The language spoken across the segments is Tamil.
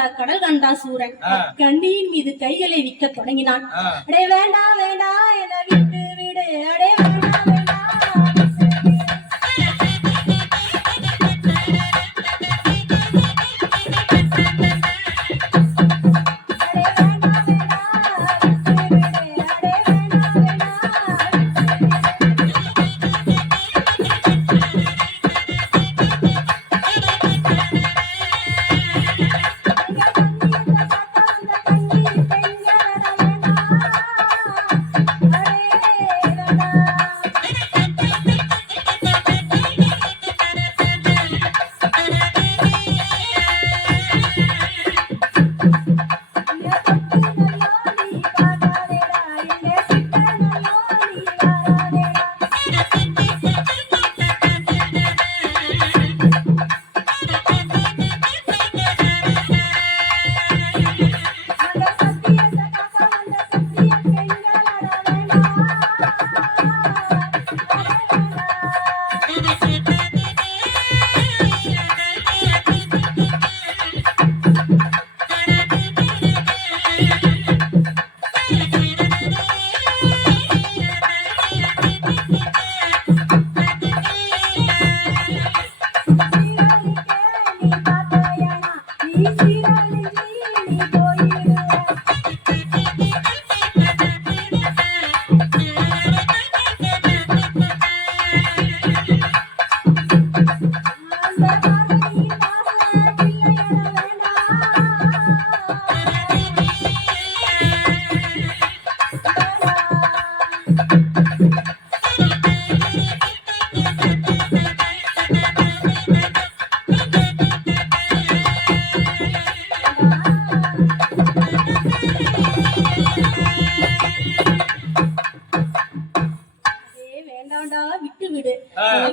அந்த கடல் கண்டான் சூரன். கண்ணியின் மீது கைகளை விற்க தொடங்கினான். அடே வேண்டாம் வேண்டாம் என விட்டு விடு அடே Thank you. Thank you.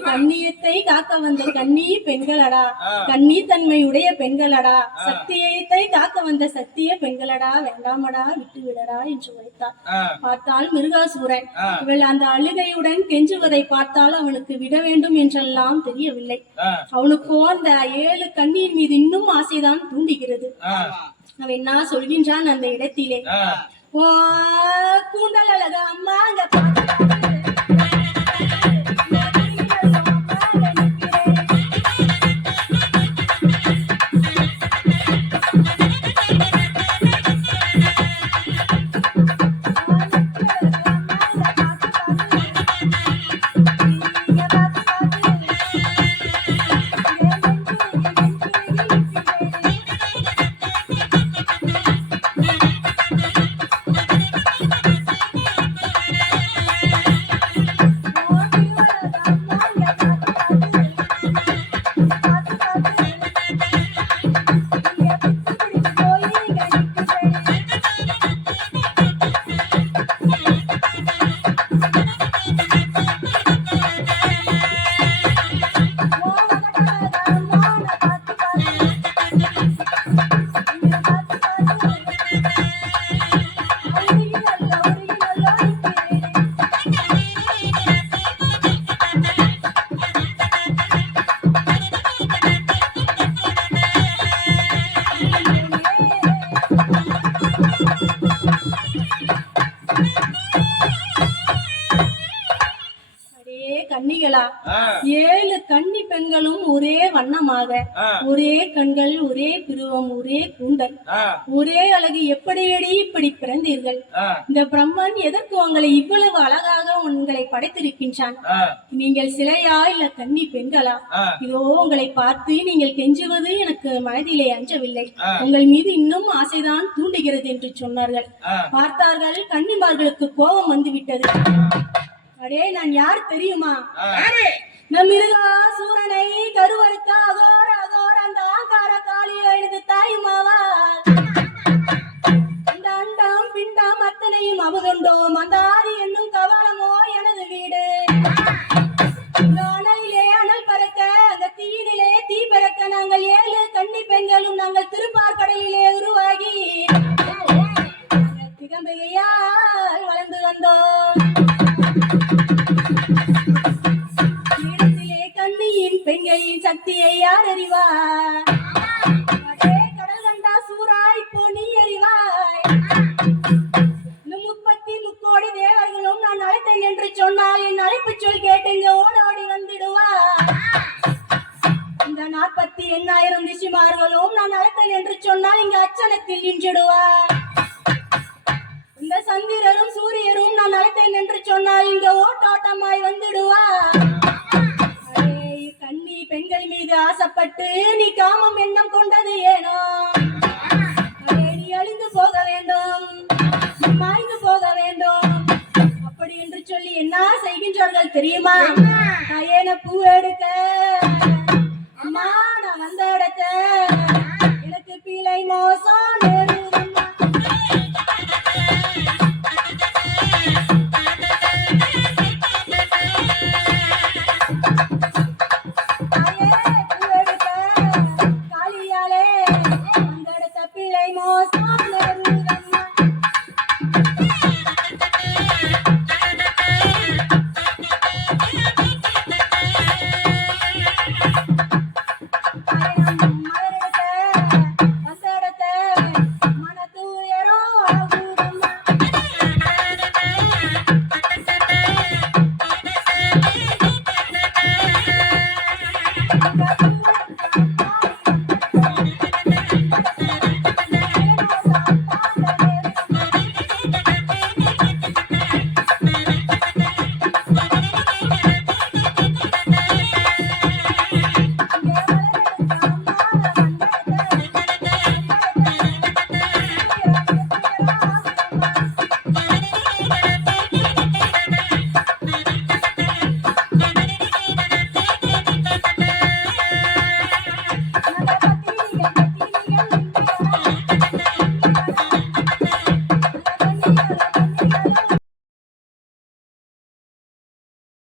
கண்ணியத்தை காக்க வந்த கண்ணி பெண்களடா. கண்ணி தன்மையுடைய பெண்களடா சத்தியத்தை காக்க வந்த சத்திய பெண்களடா வேண்டாமடா விட்டு விடடா என்று உரைத்தார். பார்த்தால் மிருகாசூரன். இவள் அந்த அழுகையுடன் கெஞ்சுவதை பார்த்தால் அவனுக்கு விட வேண்டும் என்றெல்லாம் தெரியவில்லை. அவனுக்கோ அந்த ஏழு கண்ணியின் மீது இன்னும் ஆசைதான் தூண்டுகிறது. அவன் என்ன சொல்கின்றான் அந்த இடத்திலே. ஓ கூந்தல் அழகா அம்மா அங்க கன்னிகளா. ஏழு கன்னி பெண்களும் ஒரே வண்ணமாக. ஒரே கண்கள் ஒரே பிருவம் ஒரே கூந்தல். ஒரே அழகு எப்படியடி இப்படி பிறந்தீர்கள். இந்த பிரம்மன் எதற்கு உங்களை இவ்வளவு அழகாக உங்களை படைத்திருக்கின்றான். நீங்கள் சிலையா இல்ல கன்னி பெண்களா. இதோ உங்களை பார்த்து நீங்கள் கெஞ்சுவது எனக்கு மனதிலே அஞ்சவில்லை. உங்கள் மீது இன்னும் ஆசைதான் தூண்டுகிறது என்று சொன்னார்கள். பார்த்தார்கள் கன்னிமார்களுக்கு கோபம் வந்து விட்டது அடே நான் யார் தெரியுமா? நம் மிருகாசூரனை கருவறுத்த அகோர அகோர சக்தியை யார் அறிவார் கடல் கண்டா சூறாய் பொனி அறிவாய். முப்பத்தி முக்கோடி தேவர்களும் நான் அழைத்தேன் என்று சொன்னால் என் அழைப்பு சொல் கேட்டு இங்க ஓடோடி வந்துடுவா இந்த நாற்பத்தி எண்ணாயிரம் ரிஷிமார்களும் நான் அழைத்தேன் என்று சொன்னால் இங்க அச்சனத்தில் நின்றிடுவார் இந்த சந்திரரும் சூரியரும் நான் அழைத்தேன் என்று சொன்னால் இங்க ஓட்டோட்டமாய் வந்துடுவார் பெண்கள் மீது ஆசைப்பட்டு நீ காமம் எண்ணம் கொண்டது ஏனோ? நீ அழிந்து போக வேண்டும். மாய்ந்து போக வேண்டும். அப்படி என்று சொல்லி என்ன செய்கின்றார்கள் தெரியுமா? நான் ஏன பூ எடுக்க